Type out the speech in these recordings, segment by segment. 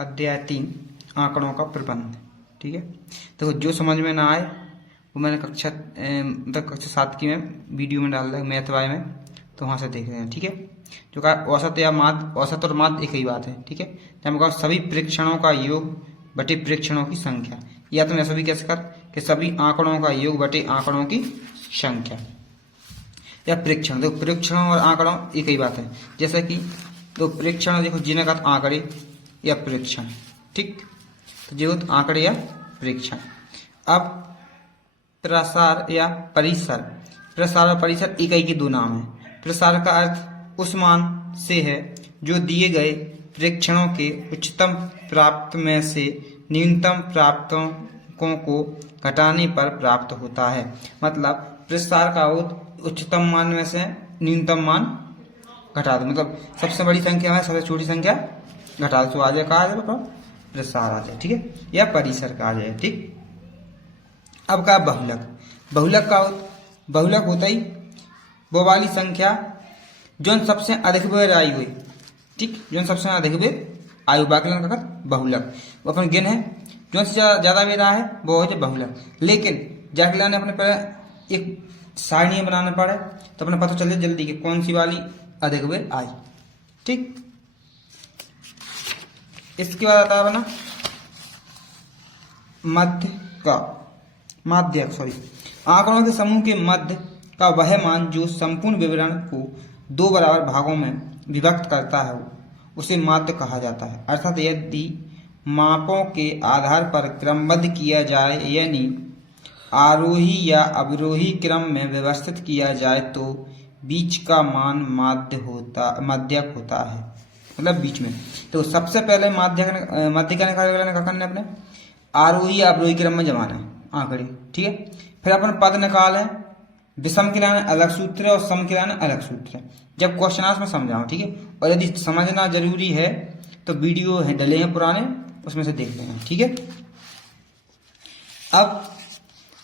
अध्याय 3 आंकड़ों का प्रबंध। ठीक है, तो जो समझ में ना आए वो मैंने कक्षा 7 की में वीडियो में डाल दिया मैथ वाई में, तो वहाँ से देख रहे हैं। ठीक है, जो कहा औसत या माध्य, औसत और माध्य एक ही बात है। ठीक है, जब कहा सभी प्रेक्षणों का योग बटे प्रेक्षणों की संख्या, या तुम ऐसा भी कह सकते कि सभी आंकड़ों का योग बटे आंकड़ों की संख्या या प्रेक्षण। देखो प्रेक्षणों और आंकड़ों एक ही बात है। जैसे कि तो प्रेक्षण देखो जिन्हें कहा आंकड़े या प्रेक्षण। ठीक, तो जो आंकड़े या प्रेक्षण। अब प्रसार या परिसर, प्रसार और परिसर एक ही के दो नाम है। प्रसार का अर्थ उस मान से है जो दिए गए प्रेक्षणों के उच्चतम प्राप्त में से न्यूनतम प्राप्तों को घटाने पर प्राप्त होता है। मतलब प्रसार का उच्चतम मान में से न्यूनतम मान घटा दो, मतलब सबसे बड़ी संख्या में सबसे छोटी संख्या घटा दो, तो आ जाए कहा जाए तो प्रसार आ जाए। ठीक है, या परिसर का आ जाए। ठीक, अब का बहुलक। बहुलक का बहुलक होता ही वो वाली संख्या जो सबसे अधिक बेर आई हुई। ठीक, जो सबसे अधिक बेर आयु बाकलन का बहुलक वो अपन गिन है, जो से ज्यादा बेर आया है वो हो जाए बहुलक। लेकिन जाके ने अपने पहले एक सारणी बनाना पड़े तो अपने पता चले जल्दी कि कौन सी वाली अधिक बेर आई। ठीक, इसके बाद आता है बना मध्य का माध्यक आंकड़ों के समूह के मध्य का वह मान जो संपूर्ण विवरण को दो बराबर भागों में विभक्त करता है उसे माध्य कहा जाता है। अर्थात यदि मापों के आधार पर क्रमबद्ध किया जाए, यानी आरोही या अवरोही क्रम में व्यवस्थित किया जाए, तो बीच का मान माध्यक होता है, मतलब बीच में। तो सबसे पहले माध्य का निकालने अपने आरोही या अवरोही क्रम में जमाना है आंकड़े। ठीक है, फिर अपन पद निकाल है, विषम के लाने अलग सूत्र है और सम के लाने अलग सूत्र है। जब क्वेश्चन में समझाओ। ठीक है, और यदि समझना जरूरी है तो वीडियो है डले हैं पुराने, उसमें से देख लेना। ठीक है, अब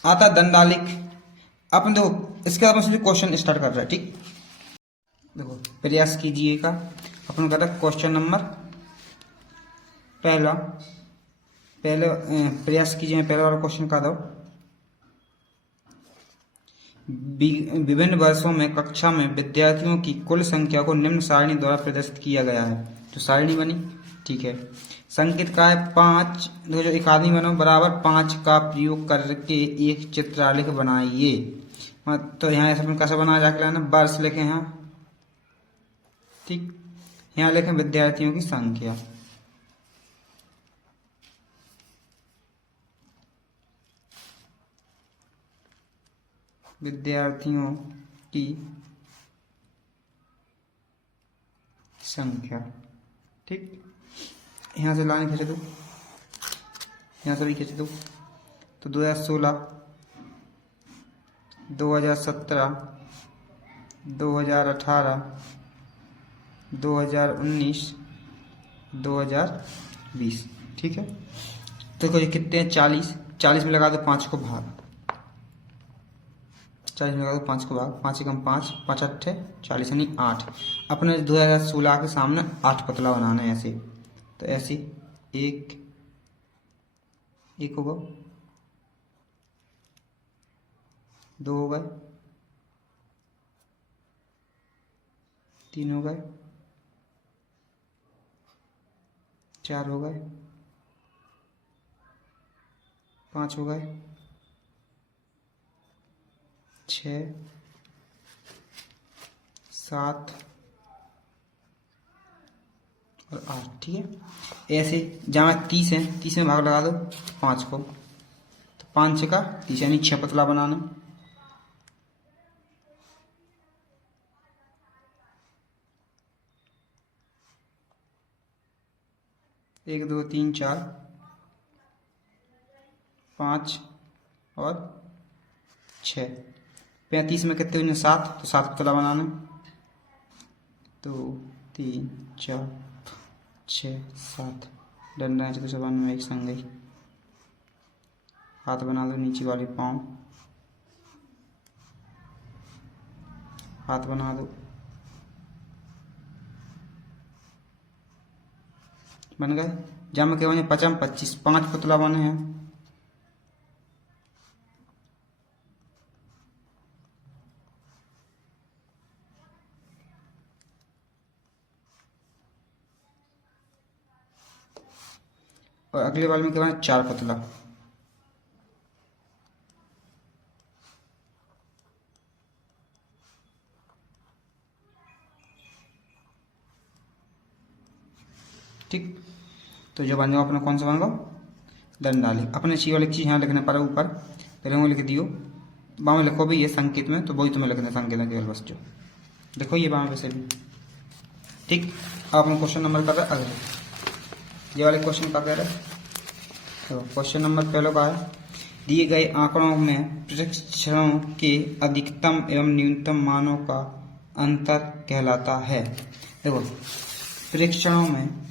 आता दंडालिक। अपन देखो इसके बाद से क्वेश्चन स्टार्ट कर रहा है। ठीक, देखो प्रयास कीजिएगा। अपन कहता है क्वेश्चन नंबर पहले प्रयास कीजिए। पहला वाला क्वेश्चन का दो, विभिन्न वर्षों में कक्षा में विद्यार्थियों की कुल संख्या को निम्न सारणी द्वारा प्रदर्शित किया गया है। तो सारणी बनी। ठीक है, संकेत का है 5, जो एक आदमी बनो बराबर 5 का प्रयोग करके एक चित्रालेख बनाइए। तो यहाँ ऐसा कैसे बनाया जाके लाना, वर्ष लिखे यहाँ। ठीक, यहाँ लिखें विद्यार्थियों की संख्या। विद्यार्थियों की संख्या। ठीक, यहाँ से लाइन खींच दो, यहाँ से भी खींच दो। तो 2016, 2017, 2018, 2019, 2020। ठीक है, तो कितने हैं 40। 40 में लगा दो 5 को भाग, 40 में लगा दो 5 को भाग, 5 एकम 5, 5 अट्ठे 40 यानी 8। अपने 2016 के सामने 8 पतला बनाना है ऐसे। तो ऐसे एक होगा, 2 हो गए, 3 हो गए, 4 हो गए, 5 हो गए, 6, 7 और 8। ठीक है, ऐसे जहाँ 30 है 30 में भाग लगा दो 5 को, तो 5 का 30 यानी 6 पतला बनाना। एक 2 3 4 5 और 6। 35 में कितने हुए 7, तो 7 पतला बनाना। 2 3 4 6 7 डंडा तो सब में एक संग गई। हाथ बना दो नीचे वाली पाँव, हाथ बना दो। बन गए। जम के बने 5 25, 5 पुतला बने हैं। और अगले वाले में क्या बने 4 पुतला। ठीक, तो जो बन जाओ अपना कौन सा बन गो दंडाली। अपने सी वाली चीज यहाँ लिखने पर ऊपर पहले वो लिख दियो, बाम लिखो भी ये संकेत में, तो वही तुम्हें लिखना संकेत में केवल बस जो देखो ये बाम वैसे भी। ठीक, अब अपना क्वेश्चन नंबर कर रहे अगले, ये वाले क्वेश्चन का कह रहे। तो क्वेश्चन नंबर पहले का है, दिए गए आंकड़ों में प्रेक्षणों के अधिकतम एवं न्यूनतम मानों का अंतर कहलाता है। देखो प्रेक्षणों में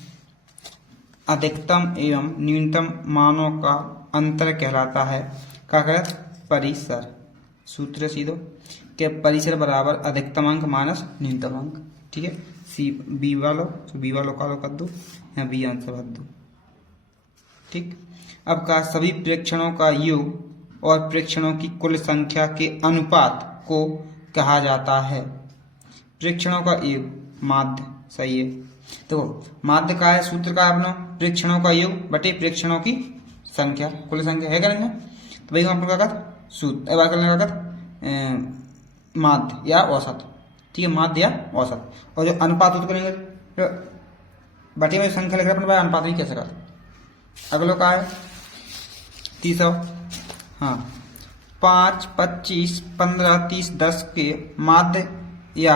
अधिकतम एवं न्यूनतम मानों का अंतर कहलाता है। क्या कहते? परिसर। सूत्र सीधो के परिसर बराबर अधिकतम अंक माइनस न्यूनतम अंक। ठीक है, सी बी वालो तो बी वालों का कर दो, यहाँ बी आंसर भर दो। ठीक, अब का सभी प्रेक्षणों का योग और प्रेक्षणों की कुल संख्या के अनुपात को कहा जाता है। प्रेक्षणों का योग माध्य, सही है। तो माध्य का है, सूत्र का है अपना प्रेक्षणों का योग बटे प्रेक्षणों की संख्या, कुल संख्या है करेंगे। तो भाई हम आपको क्या कहते सूत्र एक बार करने का माध्य या औसत। ठीक है, माध्य या औसत। और जो अनुपात तो करेंगे बटे में संख्या लिख रहे अपने भाई अनुपात नहीं कह सकता। अगला का है 300, हाँ 5 25 15 30 10 के माध्य या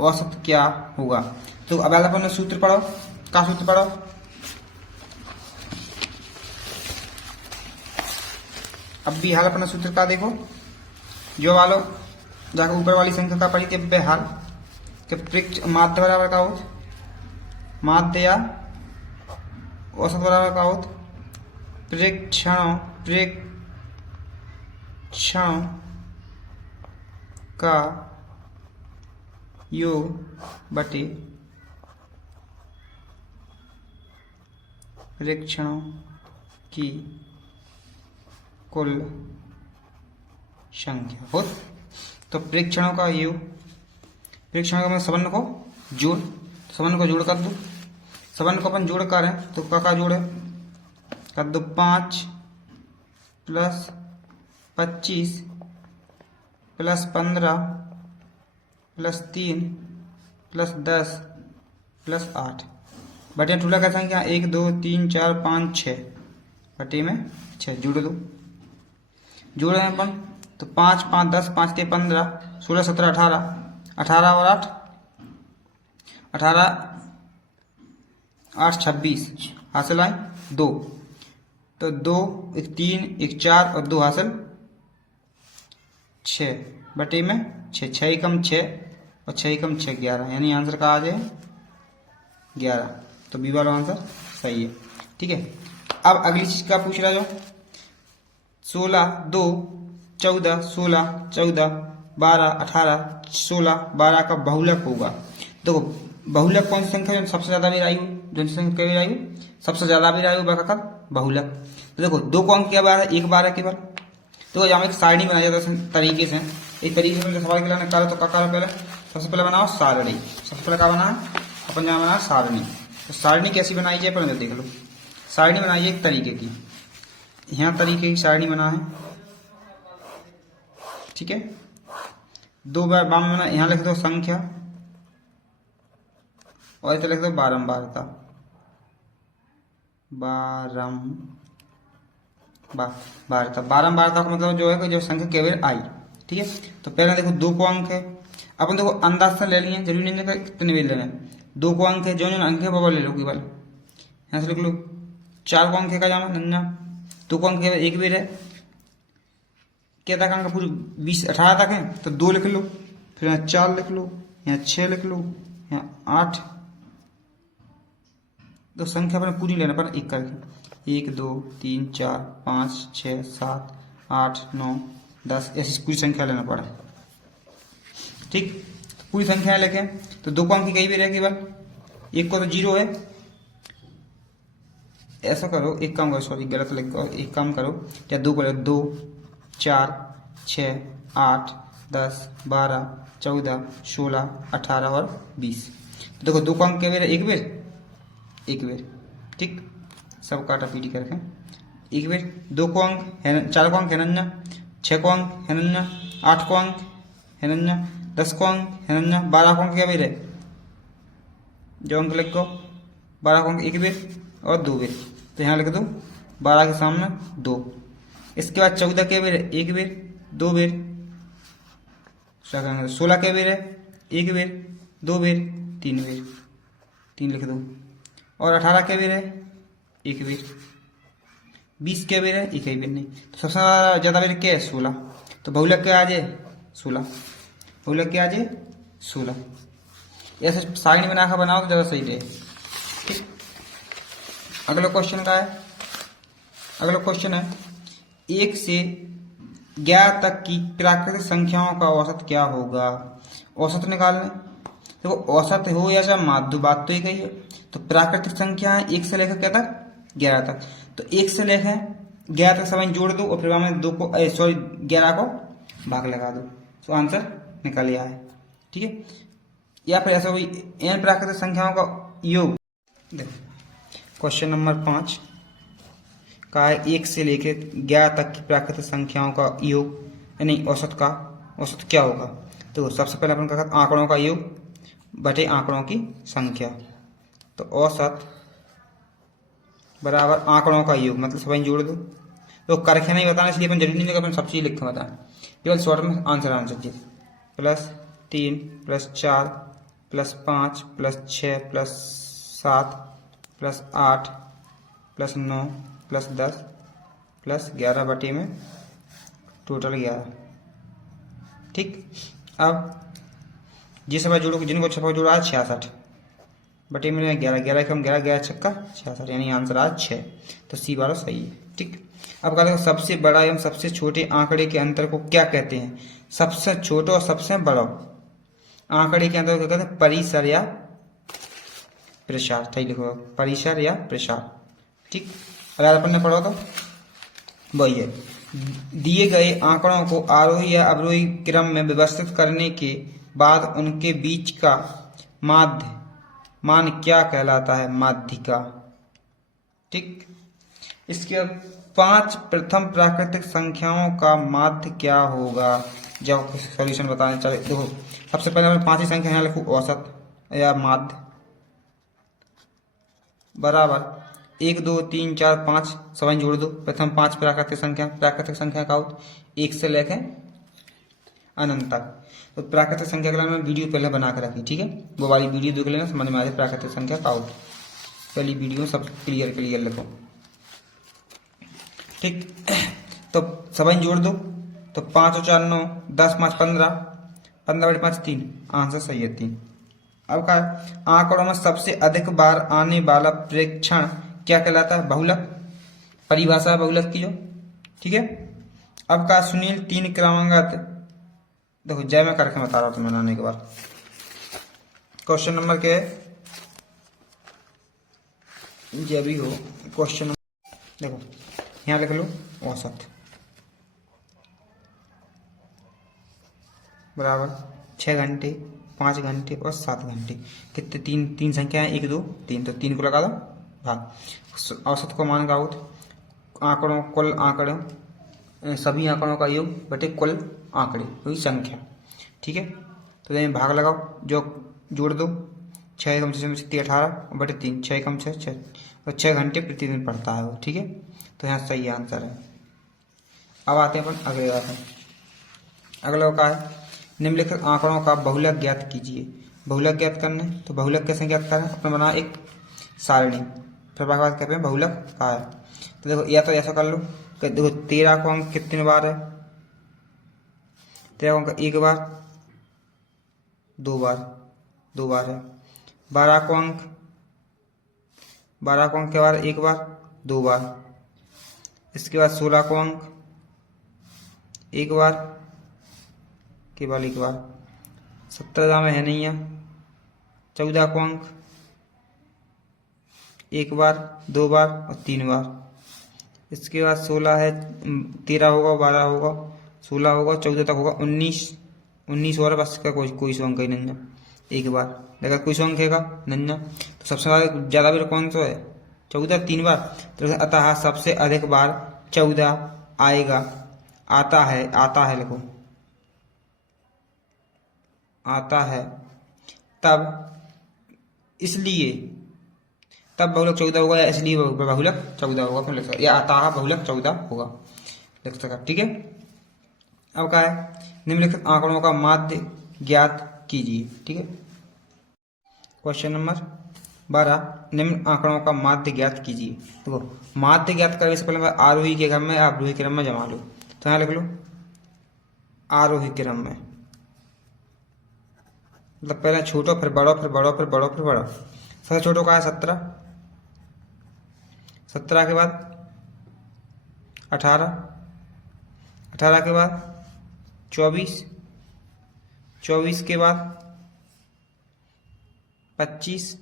औसत क्या होगा। तो अब अपन सूत्र पढ़ो, का सूत्र पढ़ो, अब भी हाल अपना सूत्र का देखो, जो वालो जाकर ऊपर वाली संख्या का पढ़ी थी अब हाल के माध्य बराबर का हो, माध्य या औसत बराबर का हो प्रेक्षण का योग बटे प्रेक्षणों की कुल संख्या हो। तो प्रेक्षणों का योग, प्रेक्षणों का मैं संबंध को जोड़, संबंध को जोड़ कर दो, संबंध को अपन जोड़ करें तो का जोड़ है कर दो 5 plus 25 plus 15 plus 3 plus 10 plus 8 बटे टूला का संख्या 1 2 3 4 5 6 बटे में 6 जोड़ दो। जोड़े हैं अपन तो 5 5 10 5 3 15 16 17 18 18 और 8 18 8 26 हासिल आए 2, तो 2 1 3 1 4 और 2 हासिल 6 बटे में 6, 6 कम 6 और 6 कम 6 11, यानी आंसर का आ जाए 11। तो बी वाला आंसर सही है। ठीक है, अब अगली चीज का पूछ रहा जो 16 2 14 16 14 12 18 16 12 का बहुलक होगा। देखो बहुलक कौन सी संख्या जो सबसे ज्यादा भी रायु, जो संख्या भी रायु सबसे ज्यादा भी रायु बकाकर बहुलक। तो देखो 2 को अंक क्या बार है, 1 12 केवल। तो जब एक सारणी बनाया जाता है तरीके से, एक तरीके से सवाल के लिए करो तो क्या करो, पहले सबसे पहले बनाओ सारणी। सबसे पहले क्या बना अपन जहाँ बना सारणी। तो सारणी कैसी बनाई जाए पहले देख लो। सारणी बनाई है एक तरीके की, यहाँ तरीके की सारणी बना है। ठीक है, 2 बार बाम बना, यहाँ लिख दो संख्या और इसे लिख दो बारंबारता, बारंबारता का मतलब जो है कि जो संख्या केवल आई। ठीक है, तो पहले देखो 2 को अंक है, अपन देखो अंदाज से ले लिए, जरूरी नहीं है कितने भी लेना है। 2 को अंक है, जो अंक है वो ले लो केवल, यहाँ से लिख लो। 4 को अंक है का जामा नन्ना, 2 को अंक केवल 1 भी रहे, क्या तक अंक पूरी 20 18 तक है तो 2 लिख लो, फिर यहाँ 4 लिख लो, यहाँ 6 लिख लो, यहाँ 8। तो संख्या अपने पूरी लेना पर एक करके 1 2 3 4 5 6 7 8 9 10 ऐसी पूरी संख्या लेना पड़ा। ठीक, पूरी संख्या लेके तो 2 को अंक कहीं भी रहे केवल, 1 को तो 0 है, ऐसा करो, एक काम करो, सॉरी गलत लिख दो, एक काम करो, या 2 करो, 2 4 6 8 10 12 14 16 18 और 20। तो देखो 2 को अंक के बेर एक बेर, ठीक, सब काटा पीटी करके एक बेर। 2 को अंक है, 4 को अंक है नन्ना, 6 को अंक है नन्ना, 8 को अंक है नन्ना, 10 को अंक है नन्ना, 12 को अंक क्या बेर है, जो अंक लिख को 12 को अंक एक बेर और 2 बेर, तो यहाँ लिख दो 12 के सामने 2। इसके बाद 14 के बेर है, एक बेर 2 बेर। 16 के बेर है, एक बेर 2 बेर 3 बेर, 3 लिख दो। और 18 के बेर है, एक बेर। 20 के बेर है, एक ही बेर नहीं, तो सबसे ज्यादा बेर क्या है, 16। तो बहुलक क्या आ जाए, 16, बहुलक क्या आ जाए 16। ऐसे साइन बना कर बनाओ तो ज्यादा सही रहे, ठीक। अगला क्वेश्चन का है, अगला क्वेश्चन है 1 से 11 तक की प्राकृतिक संख्याओं का औसत क्या होगा। औसत निकालना, देखो औसत हो या चाहे माध्य, बात तो एक ही है। तो प्राकृतिक संख्या है 1 से लेकर क्या तक, 11 तक। तो 1 से लेकर 11 तक समय जोड़ दो और फिर हमें 2 को, सॉरी 11 को भाग लगा दो, तो आंसर निकल आया है, ठीक है। या फिर ऐसा कोई n प्राकृतिक संख्याओं का योग। देखो क्वेश्चन नंबर 5 का है 1 से लेकर 11 तक की प्राकृतिक संख्याओं का योग, यानी औसत का, औसत क्या होगा। तो सबसे पहले अपन क्या करते, आंकड़ों का योग बटे आंकड़ों की संख्या। तो औसत बराबर आंकड़ों का योग, मतलब सब जोड़ दो। तो करके नहीं बताना, इसलिए अपन जरूरी नहीं कि अपन सब चीज लिख के बताएं, केवल शॉर्ट में आंसर आना चाहिए। +3 +4 +5 +6 +7 +8 +9 +10 +11 बटे में टोटल 11, ठीक। अब जिस समय जोड़ो, जिनको छपा जोड़ा है 66 बटे में 11, 11 कम 11, 11 छक्का 66, यानी आंसर आज 6। तो सी वाला सही है, ठीक। अब कहते हैं सबसे बड़ा एवं सबसे छोटे आंकड़े के अंतर को क्या कहते हैं। सबसे छोटे और सबसे बड़ा आंकड़े के अंतर को कहते हैं परिसर या प्रसार, सही लिखो, परिसर या प्रसार, ठीक। अगर अपन ने पढ़ा तो वही है, दिए गए आंकड़ों को आरोही या अवरोही क्रम में व्यवस्थित करने के बाद उनके बीच का माध्य मान क्या कहलाता है, माध्यिका, ठीक। इसके 5 प्रथम प्राकृतिक संख्याओं का माध्य क्या होगा, जब सॉल्यूशन बताने चले। देखो सबसे पहले मैं 5 ही संख्या यहाँ लिखूं, औसत या माध्य बराबर 1 2 3 4 5 सब जोड़ दो। प्रथम 5 प्राकृतिक संख्या, प्राकृतिक संख्या का 1 से लेकर अनंत तक। तो प्राकृतिक संख्या का मैं वीडियो पहले बना कर रखी, ठीक है, वो वाली वीडियो देख लेना, समझ में आ जाए प्राकृतिक संख्या का आउट। पहली वीडियो सब क्लियर लिखो, ठीक। तो सब जोड़ दो, तो 5 और 4 9, 10 5 15, 15 बटे 5 3, आंसर सही है 3। अब क्या, आंकड़ों में सबसे अधिक बार आने वाला प्रेक्षण क्या कहलाता है, बहुलक, परिभाषा है बहुलक की जो, ठीक है। अब का सुनील 3 क्रमांगत, देखो जय मैं करके बता रहा हूं तुम्हें बनाने के बाद। क्वेश्चन नंबर क्या है, जय भी हो, क्वेश्चन देखो यहाँ लिख लो, औसत बराबर 6 घंटे 5 घंटे और 7 घंटे, कितने, 3 संख्या है, 1 2 3, तो 3 को लगा दो भाग। औसत को मान का आंकड़ों, कुल आंकड़ों, सभी आंकड़ों का योग बटे कुल आंकड़े हुई संख्या, ठीक है। तो यहाँ भाग लगाओ, जो जोड़ दो, 6 कम 6 18 बटे 3, 6 कम 6 6, और 6 घंटे प्रतिदिन पढ़ता है वो, ठीक है। तो यहाँ सही आंसर है। अब आते हैं अपन अगले बात में, अगला का है निम्नलिखित आंकड़ों का बहुलक ज्ञात कीजिए। बहुलक ज्ञात करना है, तो बहुलक कैसे ज्ञात करें, अपने बना एक सारणी, फिर बात कहते हैं बहुलक का है। तो देखो या तो ऐसा कर लो कि देखो 13 को अंक कितने बार है, 13 को अंक 1 बार 2 बार 2 बार है। 12 को अंक के बार 1 बार 2 बार। इसके बाद 16 को अंक 1 बार केवल 1 बार। 17 में है नहीं है। 14 को अंक 1 बार, 2 बार और 3 बार। इसके बाद 16 है, 13 होगा, 12 होगा, 16 होगा, 14 तक होगा, 19 और बस का कोई संख्या ही नहीं है। 1 बार अगर कोई संख्या का नहीं है तो सबसे ज़्यादा बार कौन सा है? 14, 3 बार। तो अतः सबसे अधिक बार 14 आएगा, आता है लिखो, आता है। तब इसलिए तब बहुलक 14 होगा, या इसलिए बहुलक 14 होगा, फिर लिख सकते, या आता है बहुलक 14 होगा, लिख सकते। ठीक है। अब क्या है? निम्नलिखित आंकड़ों का माध्य ज्ञात कीजिए। ठीक है। क्वेश्चन नंबर 12, निम्न आंकड़ों का माध्य ज्ञात कीजिए। देखो, माध्य ज्ञात करने से पहले मैं आरोही के क्रम में, अवरोही क्रम में जमा लो। तो यहाँ लिख लो आरोही क्रम में, मतलब पहले छोटो, फिर बड़ो, फिर बड़ो, फिर बड़ो, फिर बड़ो। सबसे छोटो का है 17, 17 के बाद 18, 18 के बाद 24, 24 के बाद 25,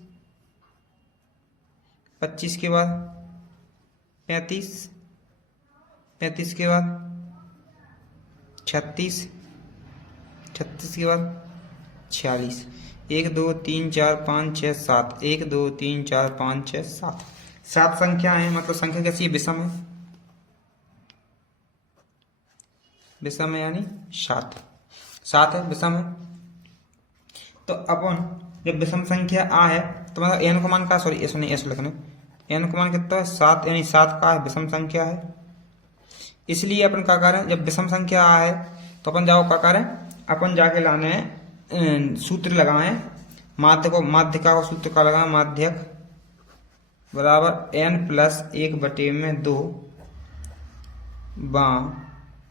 25 के बाद 35, 35 के बाद 36, 36 के बाद 46। 1 2 3 4 5 6 7, 1 2 3 4 5 6 7, 7 संख्या है। मतलब संख्या कैसी है? विषम है, विषम है यानी 7, 7 है, विषम है। तो अपन जब विषम संख्या आ है तो मतलब एन का मान का, सॉरी ऐसा नहीं, ऐसा लिखना, एन का मान कितना है? 7, यानी 7 का है, विषम संख्या है। इसलिए अपन क्या करें, जब विषम संख्या आ है तो अपन जाओ क्या करें, अपन जाके लाने सूत्र लगाएं, माध्य का सूत्र का लगाएं, माध्यक बराबर n प्लस 1/2 बां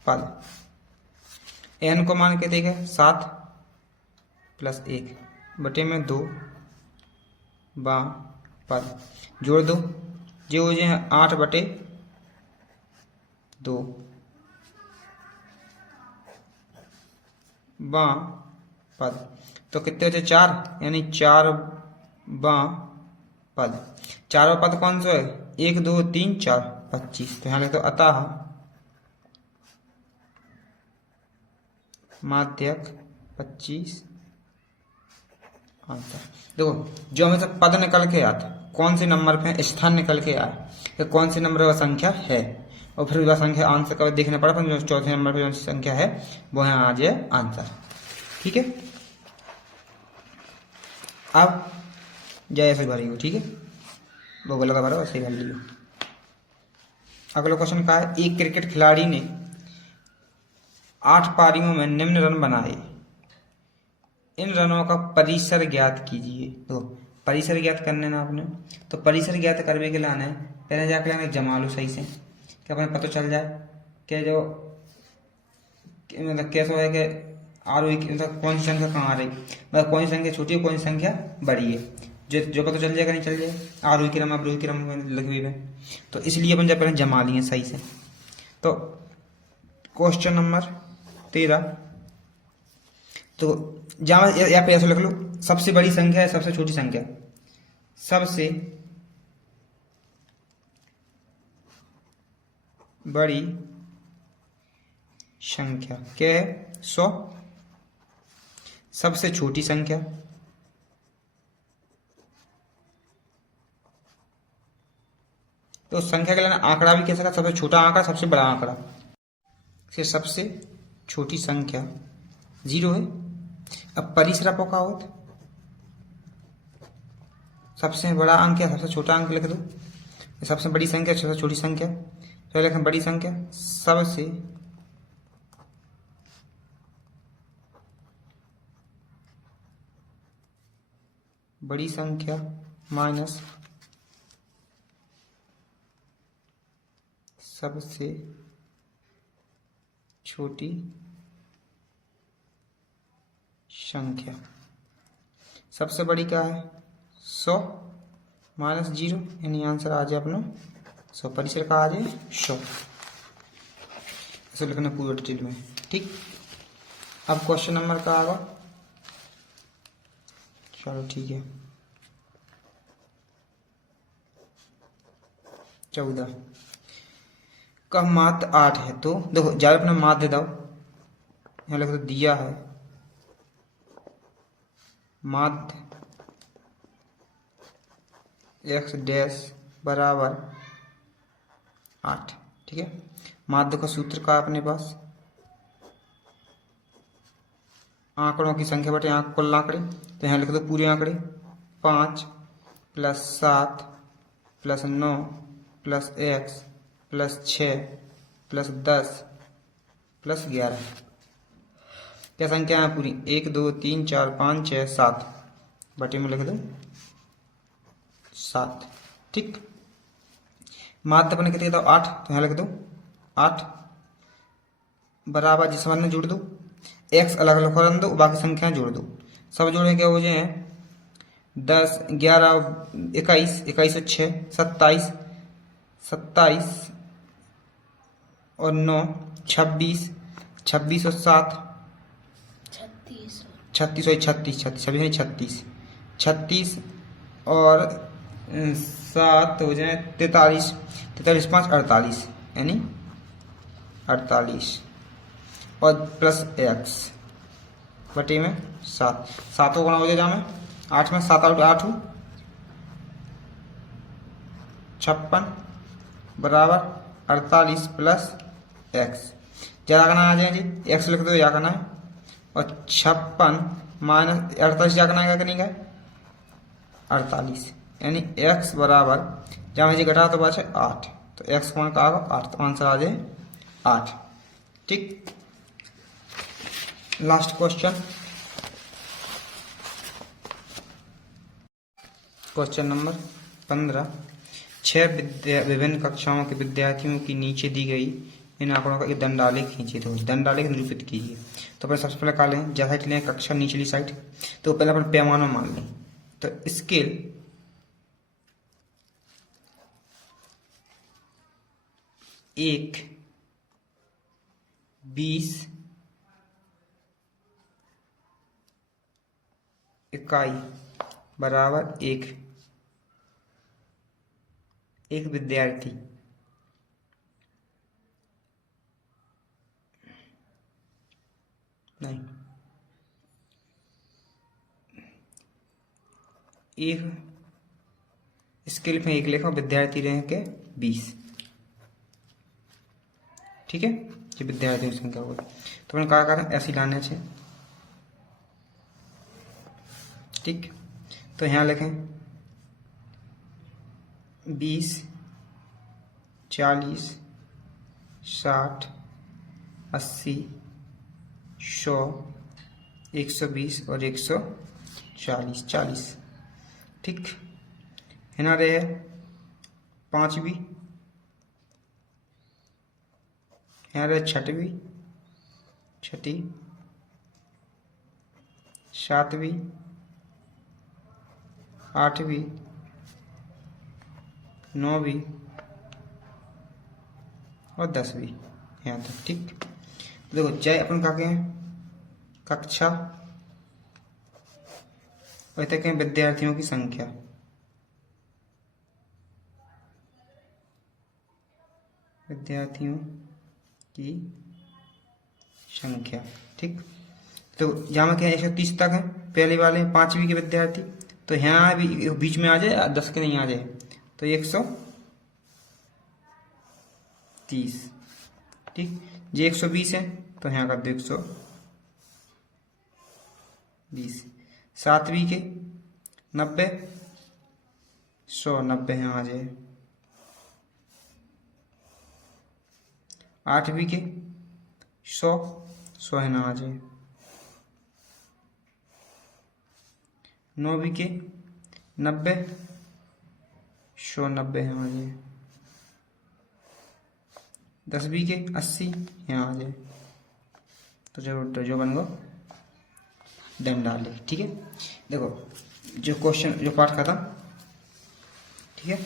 पद। n को मान के देखे 7 प्लस 1/2 बां पद, जोड़ दो, जो हो जाए 8/2 बां पद। तो कितने होते? 4, यानी 4 बां पद। चारों पद कौन सा है? 1 2 3 4 25। तो यहाँ लिखते अतः माध्यक 25 आंसर। देखो, जो हमें सब पद निकल के आता, कौन से नंबर पे स्थान निकल के आए, तो कौन से नंबर का संख्या है, और फिर वह संख्या आंसर का देखना पड़ा, पर जो चौथे नंबर पे जो संख्या है वो यहाँ आ जाए आंसर। ठीक है। अब जय ऐसे भरी हो। ठीक है, वो गलत भरा, वैसे भर लियो। अगला क्वेश्चन का है, एक क्रिकेट खिलाड़ी ने 8 पारियों में निम्न रन बनाए, इन रनों का परिसर ज्ञात कीजिए। तो परिसर ज्ञात करने ना आपने, तो परिसर ज्ञात करने के लाने पहले जाके लाने जमा लो सही से, क्या अपने पता चल जाए कि जो मतलब कैसा है कि आरोही मतलब कौन सी संख्या कहाँ आ रही, मतलब कौन सी संख्या छोटी है, कौन सी संख्या बड़ी है, जो पता चल जाएगा, नहीं चल जाएगा। आरोही क्रम अवरोही क्रम में लगी हुई है, तो इसलिए अपन जब पहले जमा लिए सही से। तो क्वेश्चन नंबर 13, तो जहाँ यहाँ पे ऐसा लिख लो, सबसे बड़ी संख्या है सबसे छोटी संख्या, सबसे बड़ी संख्या क्या है? 100। सबसे छोटी संख्या तो संख्या के लिए आंकड़ा भी कह सकता, सबसे छोटा आंकड़ा, सबसे बड़ा आंकड़ा। फिर सबसे छोटी संख्या 0 है। अब परिसर का होता, सबसे बड़ा अंक या सबसे छोटा अंक लिख दो, सबसे बड़ी संख्या सबसे छोटी संख्या, तो लिखें बड़ी संख्या, सबसे बड़ी संख्या माइनस सबसे छोटी संख्या। सबसे बड़ी क्या है? 100 माइनस 0, यानी आंसर आ जाए अपना 100। परिसर का आ जाए 100, ऐसे लिखना पूरा डिटेल में। ठीक। अब क्वेश्चन नंबर का आगा, चलो ठीक है। 14 का माध्य 8 है। तो देखो जब अपना माध्य दे दो, यहाँ लिख दो दिया है माध्य x डैश बराबर 8। ठीक है, माध्य का सूत्र का अपने पास आंकड़ों की संख्या बटे कुल आंकड़े। तो यहाँ लिख दो पूरे आंकड़े 5 + 7 + 9 + x + 6 + 10 + 11। क्या संख्या है पूरी? 1 2 3 4 5 6 7 बटे में लिख दो 7। ठीक, माध्य अपने कितने 8, तो यहाँ लिख दो 8 बराबर जिस में जोड़ दो, x अलग अलग रन दो, बाकी संख्याएं जोड़ दो। सब जोड़े क्या हो जाए 10 11 21 21 और 6 27 27 और 9 26 26 और 7 36 और 36 36 36 और 7 हो जाए 43 43 5 48 यानी 48 और प्लस x बटे में 7। 7 को गुणा हो जाए में 8 में 7 8 8 56 बराबर 48 प्लस x। ज्यादा करना आ जाए जी, x लिख दो, या करना है, और 56 माइनस 48 क्या करना है, नहीं का 48 यानी x बराबर जहाँ मुझे घटा तो बचे 8, तो x कौन का आगा 8, तो आंसर आ जाए 8। ठीक, लास्ट क्वेश्चन नंबर 15। 6 विभिन्न कक्षाओं के विद्यार्थियों की नीचे दी गई इन आंकड़ों का एक दंडालेख खींचिए। तो दंडालेख निरूपित कीजिए। तो पहले सबसे पहले का लें जैसा लें कक्षा निचली साइड, तो पहले अपन पैमाना मान लें। तो स्केल 1 20 इकाई बराबर 1 विद्यार्थी नहीं, एक स्केल में 1 लिखा, विद्यार्थी रहे के 20। ठीक है, ये विद्यार्थियों की संख्या होगी। तो मैंने कहा करें ऐसे लाने से। ठीक, तो यहाँ लिखें 20 40 60 80 100 120 और 140 40। ठीक, है ना रहे 5वीं, यहाँ रहे 6वीं 7वीं 8वीं 9वीं और 10वीं यहाँ तक। ठीक, देखो जय अपन का कहें कक्षा, वैसे कहें विद्यार्थियों की संख्या। विद्यार्थियों की संख्या। ठीक, तो यहाँ में क्या 130 तक है, पहले वाले 5वीं के विद्यार्थी, तो यहाँ भी बीच में आ जाए 10 के नहीं आ जाए, तो 130। ठीक, ये 120 है, तो यहाँ कर दो 120। 7वीं के 90 100 90 यहाँ आ जाए। 8वीं के 100 100 है ना आ जाए। 9वीं के 90 100 90 यहाँ आ जाए। 10वीं के 80 यहाँ आ जाए। तो जो बन गो दंडालेख। ठीक है, देखो जो क्वेश्चन जो पार्ट खत्म। ठीक है।